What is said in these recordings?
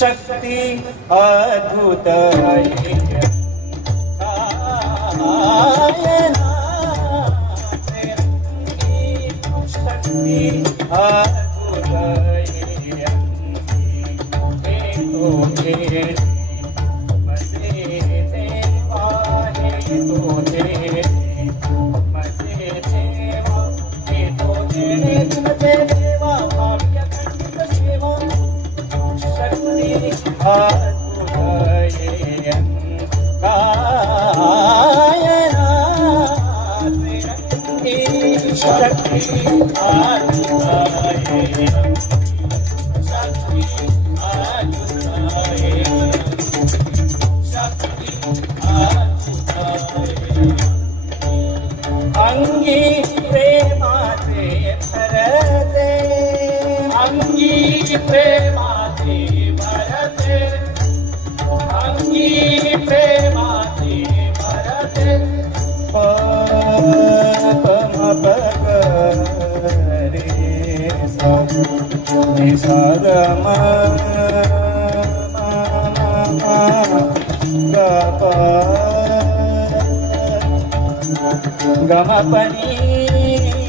Shakti अंगी प्रेमाचे भरते रे सा ग म ग म प नि ध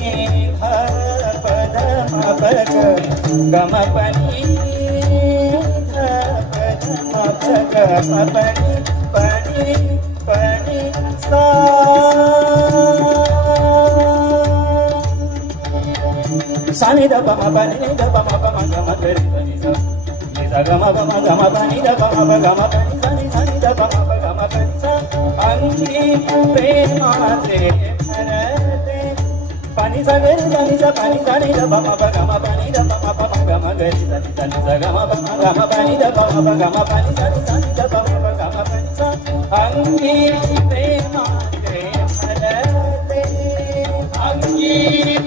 प ध म प ग ग म प नि ध प ध म प ग म प नि सा सा नि ध प म प नि ध प म प म ग म ग रे सा नि सा नि सा ग म प म ग म प नि ध प म प ग म प नि सा नि सा नि ध प म प ग म प नि सा अंगी प्रेमाचे भरते पानी सा ग रे सा नि सा पानी सा नि ध प म प ग म प नि ध प म प म ग म ग रे सा नि सा ग म प म ग म प नि ध प म प ग म प नि सा नि सा नि ध प म प ग म प नि सा अंगी प्रेमाचे भरते अंगी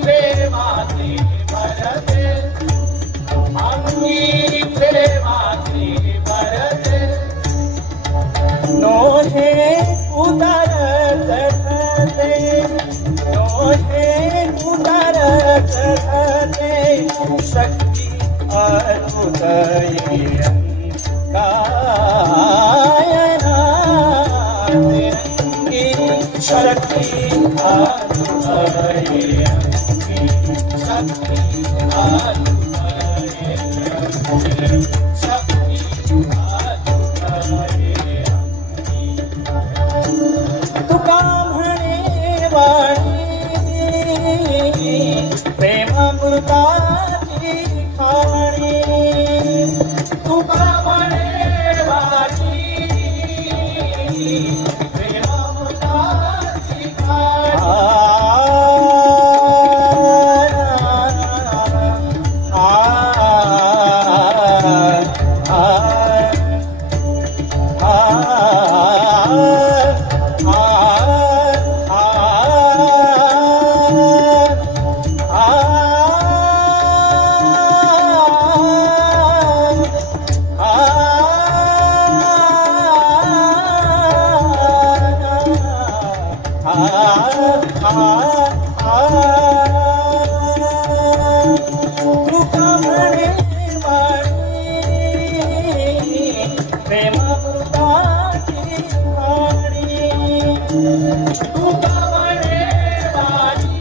प्रेमाचे भरते अंगी प्रेमाचे भरते नोहे उतार चढते नोहे उतार चढते शक्ती अरुदये गायना तिरंगी शक्ती अरुदये शक्ती अरुदये शक्ती अरुदये तुका म्हणे वाणी प्रेमामृताची खाणी तुका म्हणे वाणी प्रेमामृताची खाणी तुका म्हणे वाणी प्रेमामृताची खाणी तुका म्हणे वाणी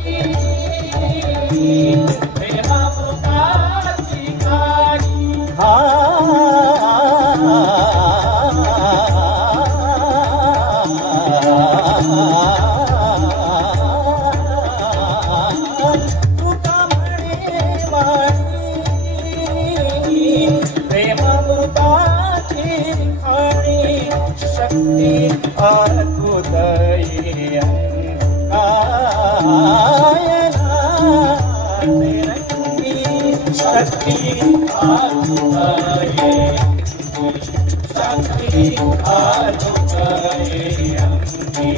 प्रेमामृताची खाणी तुका म्हणे वाणी प्रेमामृताची खाणी शक्ती अरुदये गायना तिरंगी शक्ती अरुदये शक्ती अरुदये अंगी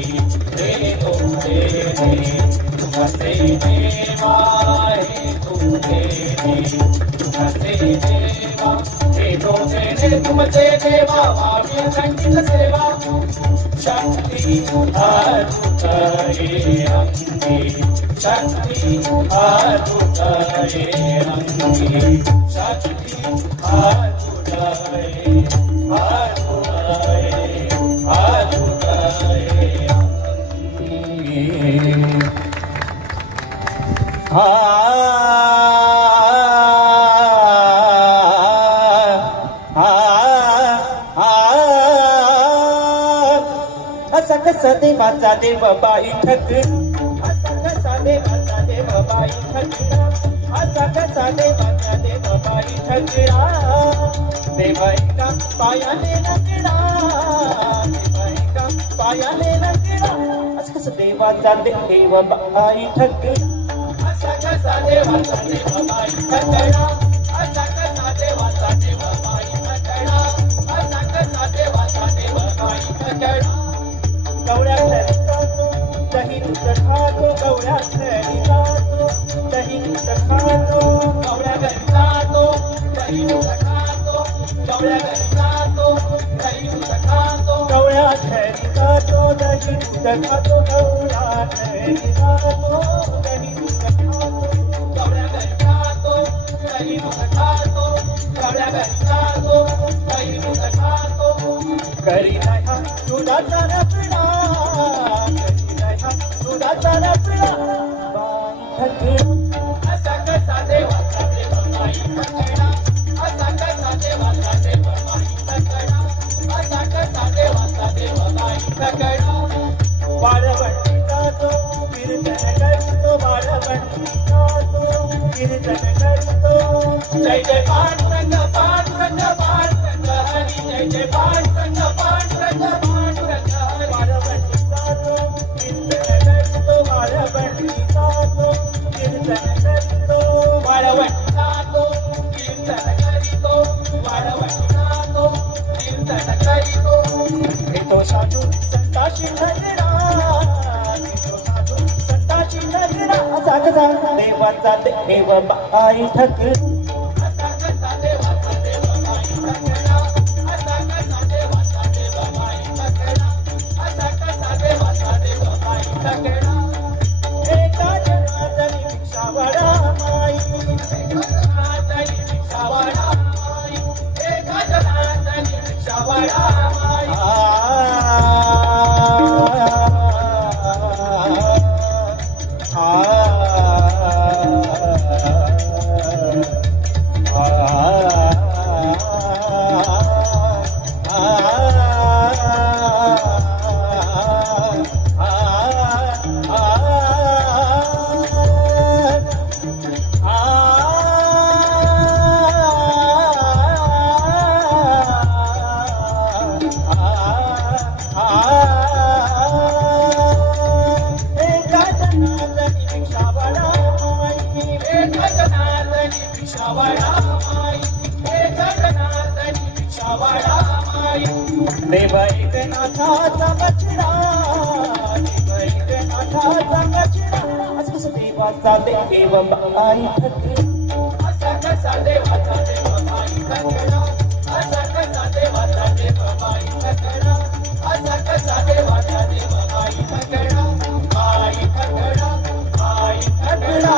देवो देवी तुमसे देवा हे तुमसे देवा हे तुमसे तुमसे देवा भाव्य संगीत सेवा शक्ति अरुदये अंगी शक्ति अरुदये अंगी शक्ति अरुदये अरुदये अरुदये असा कसा देवाचा देव बाई ठकला असा कसा देवाचा देव बाई ठकला असा कसा देवाचा देव बाई ठकला देवाईका पायाने लंगडा देवाईका पायाने लंगडा असा कसा देवाचा देव बाई ठकला असा कसा देवाचा देव बाई ठकला असा कसा देवाचा देव बाई ठकला असा कसा देवाचा देव बाई ठकला गवळ्या घरी जातो दही दूध खातो गवळ्या घरी जातो दही दूध खातो गवळ्या घरी जातो दही दूध खातो गवळ्या घरी खातो दही दूध खातो गवळ्या घरी जातो दही दूध खातो गवळ्या घरी जातो दही दूध खातो गवळ्या घरी खातो दही दूध खातो गवळ्या घरी खातो दही दूध खातो करी नाही दुधाचा रसडा करी नाही दुधाचा रसडा असा कसा देवाचा देव बाई तकडा असा कसा देवाचा देव बाई तकडा असा कसा देवाचा देव बाई तकडा वाळवंटी जातो कीर्तन करतो वाळवंटी जातो कीर्तन करतो जय जय पांडुरंग पांडुरंग पांडुरंग हरी जय जय पांडुरंग पांडुरंग पांडुरंग हरी वाळवंटी जातो कीर्तन करतो वाळवंटी जातो कीर्तन करतो वाळवंटी जातो कीर्तन करीतो वाळवंटी जातो कीर्तन करीतो भेटो साधू संताशी धरणा भेटो साधू संताशी धरणा असा कसा देवाचा देव बाई ठक असा कसा देवाचा देव बाई तकडा असा कसा देवाचा देव बाई तकडा असा कसा देवाचा देव बाई तकडा एका जनार्दनी भिक्षावडा माई जनार्दनी भिक्षावडा माई एका जनार्दनी भिक्षावडा माई देव एकनाथाचा बछडा देव एकनाथाचा बछडा असं कसं देवाचा देव बाई ठक असा कसा देवाचा देव बाई तकडा असा कसा देवाचा देव बाई तकडा असा कसा देवाचा देव बाई तकडा बाई तकडा बाई तकडा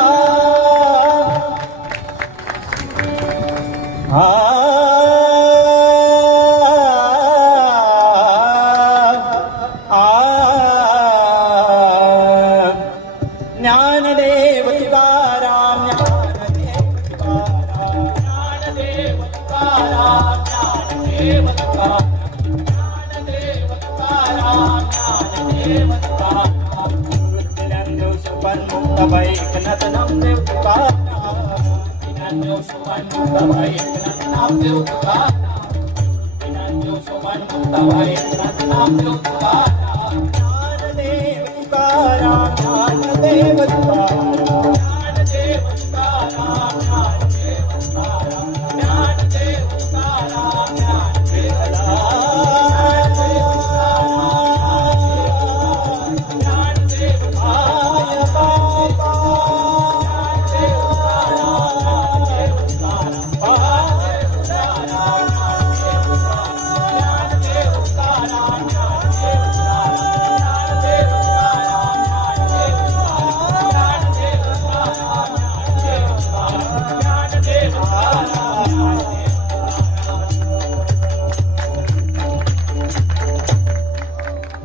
ज्ञानदेव तुकाराम ज्ञानदेव तुकाराम ज्ञानदेव तुकाराम ज्ञानदेव तुकाराम ज्ञानदेव तुकाराम ज्ञानदेव तुकाराम ज्ञानदेव सुपन्मुक्त वैकनाथ नामदेव तुकाराम ज्ञानदेव सुपन्मुक्त वैकनाथ नामदेव तुकाराम ज्ञानदेव सुपन्मुक्त वैकनाथ नामदेव तुकाराम ज्ञानदेव तुकाराम ज्ञानदेव तुकाराम ज्ञानदेव तुकाराम ज्ञानदेव तुकाराम ज्ञानदेव तुकाराम ज्ञानदेव ज्ञानदेव आय बाबा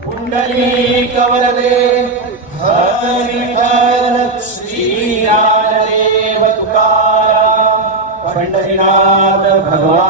पुंडलीक वरदे हरिहर श्री ज्ञानदेव तुकाराम पंढरीनाथ भगवान